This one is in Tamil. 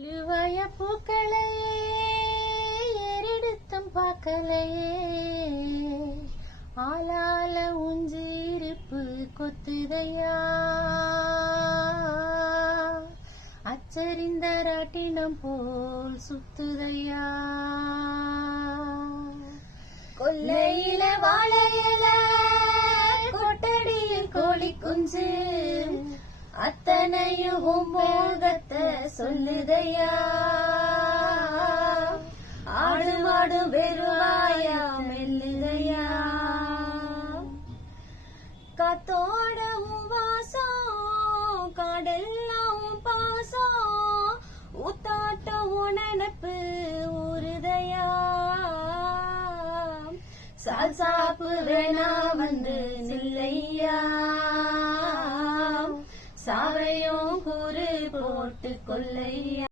இழுவய பூக்களையே ஏறெடுத்தும் பார்க்கலையே, ஆளால உஞ்சிருப்பு கொத்துதையா, அச்சரிந்த ராட்டினம் போல் சுத்துதையா. கொல்லையில வாழையில கொட்டடியில் கோழி குஞ்சு, அத்தனையும் மோகத்தை சொல்லுதையா. ஆடு மாடு வெறுவாயா மெல்லுதையா. காத்தோட வாசம் காடெல்லாம் பாசம், ஊத்தாட்டம் நினப்பு ஊறுதையா. சால்சாப்பு வேணா வந்து நில்லையா, சாவையும் கூறு போட்டு கொல்லையா.